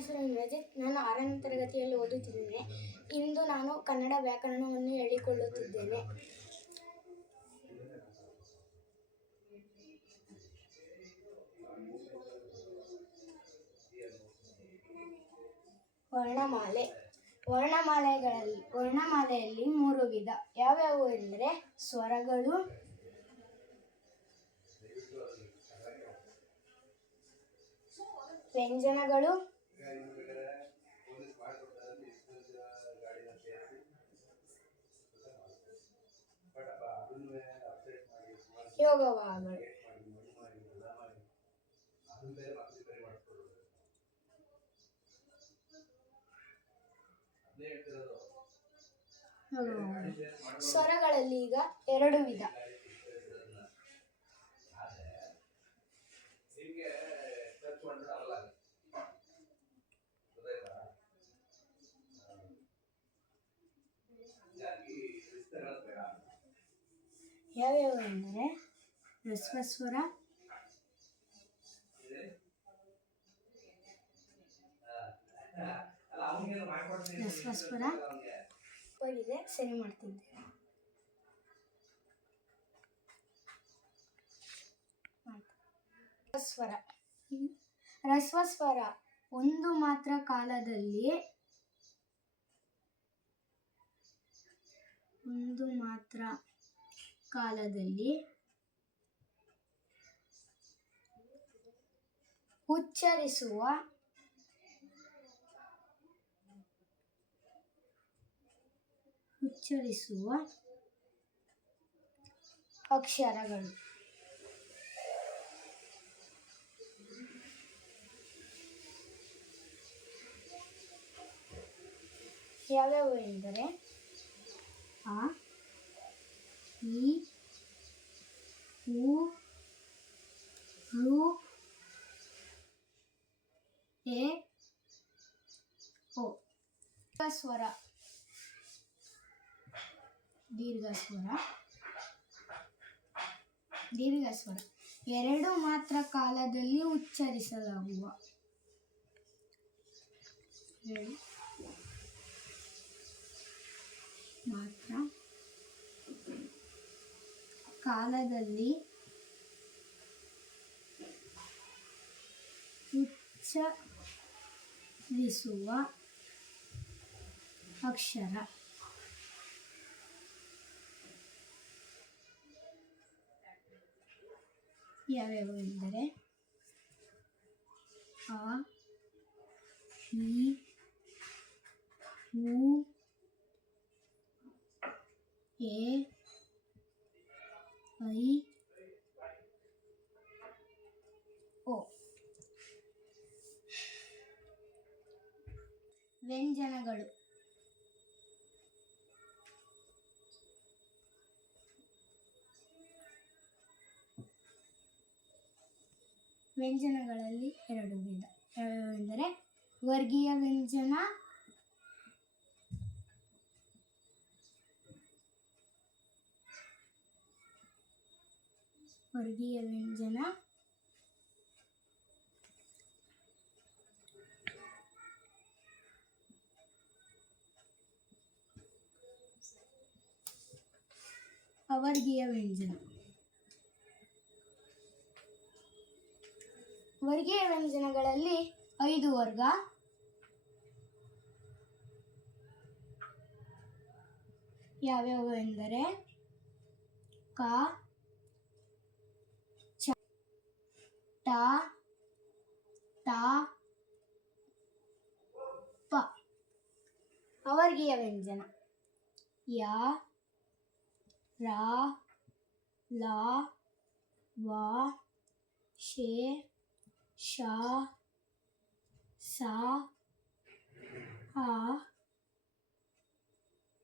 ಹೆಸರು ಇಂದ್ರಜಿತ್. ನಾನು 6ನೇ ತರಗತಿಯಲ್ಲಿ ಓದುತ್ತಿದ್ದೇನೆ. ಇಂದು ನಾನು ಕನ್ನಡ ವ್ಯಾಕರಣವನ್ನು ಹೇಳಿಕೊಳ್ಳುತ್ತಿದ್ದೇನೆ. ವರ್ಣಮಾಲೆ. ವರ್ಣಮಾಲೆಯಲ್ಲಿ 3 ವಿಧ. ಯಾವ್ಯಾವು ಎಂದರೆ ಸ್ವರಗಳು, ವ್ಯಂಜನಗಳು, ಯೋಗವಾಗಳು. ಸ್ವರಗಳಲ್ಲಿ ಈಗ 2 ವಿಧ. ಯಾವ್ಯಾವು ಎಂದರೆ ಹ್ರಸ್ವಸ್ವರ, ಸರಿ ಮಾಡ್ತಿದ್ದೆ. ಹ್ರಸ್ವಸ್ವರ ಒಂದು ಮಾತ್ರ ಕಾಲದಲ್ಲಿ ಉಚ್ಚರಿಸುವ ಅಕ್ಷರಗಳು. ಯಾವ್ಯಾವು ಎಂದರೆ ಅ, ಇ, ಉ, ಋ, ಎ, ಓ. ಸ್ವರ ದೀರ್ಘಸ್ವರ 2 ಮಾತ್ರ ಕಾಲದಲ್ಲಿ ಉಚ್ಚರಿಸಲಾಗುವ ಅಕ್ಷರ. ಯಾವ್ಯಾವು ಎಂದರೆ ಅ, ಇ, ಉ, ಎ, ಐ, ಓ. ವ್ಯಂಜನಗಳು. ವ್ಯಂಜನಗಳಲ್ಲಿ 2 ವಿಧ. ಯಾವ್ಯಾವೆಂದರೆ ವರ್ಗೀಯ ವ್ಯಂಜನ, ಅವರ್ಗೀಯ ವ್ಯಂಜನ. ವರ್ಗೀಯ ವ್ಯಂಜನಗಳಲ್ಲಿ 5 ವರ್ಗ. ಯಾವ್ಯಾವು ಎಂದರೆ ಕ, ಚ, ಟ, ತ, ಪ. ಅವರ್ಗೀಯ ವ್ಯಂಜನ ಯ, ರ, ಲ, ವ, ಶೇ, ಶ, ಸ, ಹ,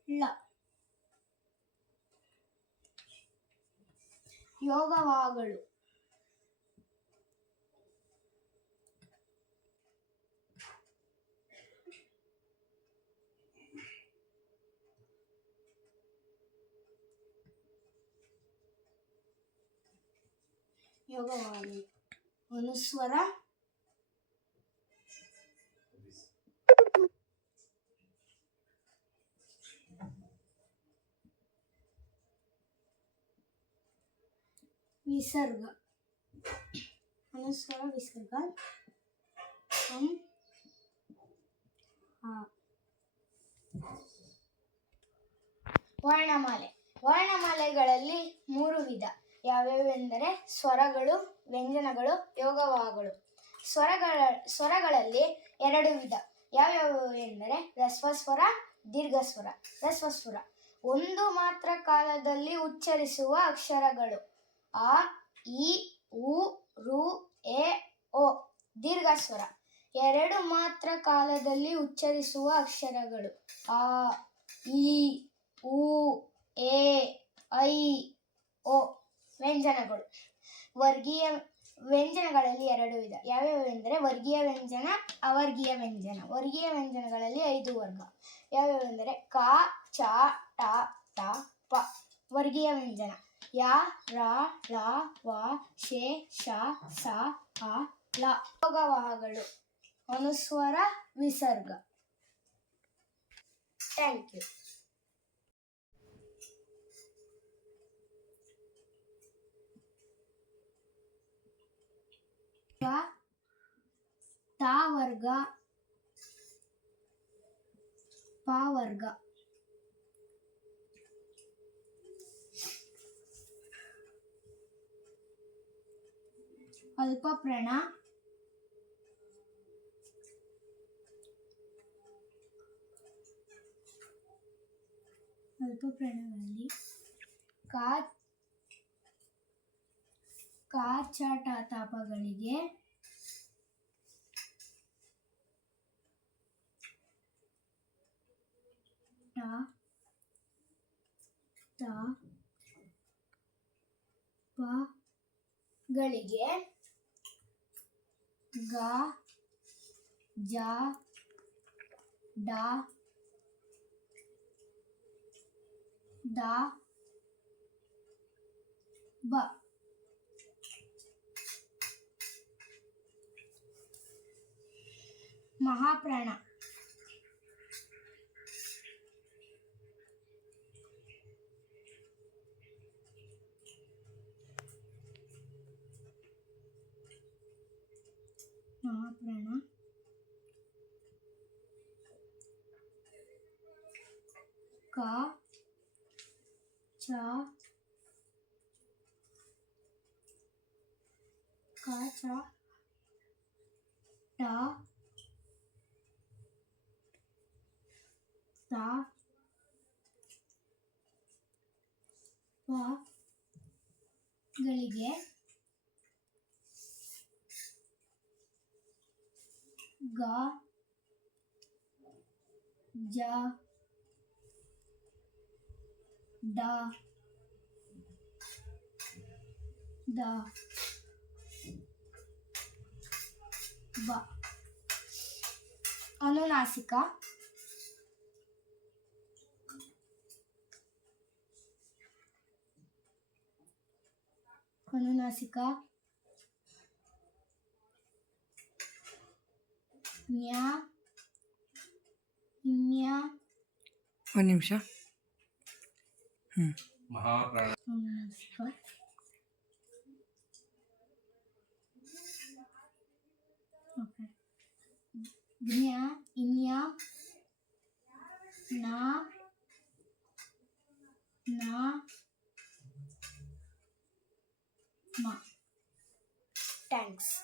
ಳ. ಯೋಗವಾಗಳು. ಯೋಗವಾಗಲಿ. ಅನುಸ್ವರ, ವಿಸರ್ಗ ಅನುಸ್ವರ ವಿಸರ್ಗ ವರ್ಣಮಾಲೆ. ವರ್ಣಮಾಲೆಗಳಲ್ಲಿ 3 ವಿಧ. ಯಾವ್ಯಾವೆಂದರೆ ಸ್ವರಗಳು, ವ್ಯಂಜನಗಳು, ಯೋಗವಾಹಗಳು. ಸ್ವರಗಳಲ್ಲಿ 2 ವಿಧ. ಯಾವ್ಯಾವು ಎಂದರೆ ಹ್ರಸ್ವಸ್ವರ, ದೀರ್ಘಸ್ವರ. ಹ್ರಸ್ವಸ್ವರ ಒಂದು ಮಾತ್ರ ಕಾಲದಲ್ಲಿ ಉಚ್ಚರಿಸುವ ಅಕ್ಷರಗಳು ಆ, ಇ, ಉ, ರು, ಎ, ಓ. ದೀರ್ಘಸ್ವರ 2 ಮಾತ್ರ ಕಾಲದಲ್ಲಿ ಉಚ್ಚರಿಸುವ ಅಕ್ಷರಗಳು ಆ, ಇ, ಉ, ಎ, ಐ, ಓ. ವ್ಯಂಜನಗಳು. ವ್ಯಂಜನಗಳಲ್ಲಿ 2 ವಿಧ. ಯಾವ್ಯಾವೆಂದರೆ ವರ್ಗೀಯ ವ್ಯಂಜನ, ಅವರ್ಗೀಯ ವ್ಯಂಜನ. ವರ್ಗೀಯ ವ್ಯಂಜನಗಳಲ್ಲಿ 5 ವರ್ಗ. ಯಾವ್ಯಾವೆಂದರೆ ಕ, ಚ, ಟ, ತ, ಪ. ವರ್ಗೀಯ ವ್ಯಂಜನ ಯ, ರ, ಳ, ವ, ಶೆ, ಶ, ಸ, ಹ, ಲ. ಯೋಗವಾಹಗಳು ಅನುಸ್ವರ ವಿಸರ್ಗ. Thank you. ತ ವರ್ಗ, ಪ ವರ್ಗ. ಅಲ್ಪಪ್ರಾಣ, ಅಲ್ಪಪ್ರಾಣಗಳಲ್ಲಿ ಕ, ಚ, ಟ, ತಾಪಗಳಿಗೆ ಟ, ತ, ಪ ಗಳಿಗೆ ಗ, ಜ, ಡ, ದ, ಬ. ಮಹಾಪ್ರಾಣ, ಮಹಾಪ್ರಾಣ ಕ, ಚ, ಟ, ತ, ಪ ಗಳಿಗೆ ಗ, ಜ, ಡ, ದ, ಬ. ಅನುನಾಸಿಕ, ಅನುನಾಸಿಕ ನ್ಯ, ನ್ಯ. ಒಂದು ನಿಮಿಷ. ಅನುನಾಸಿಕ ಜ್ಞ, ಇನ್ಯ, ನ, ಮ. ಥ್ಯಾಂಕ್ಸ್.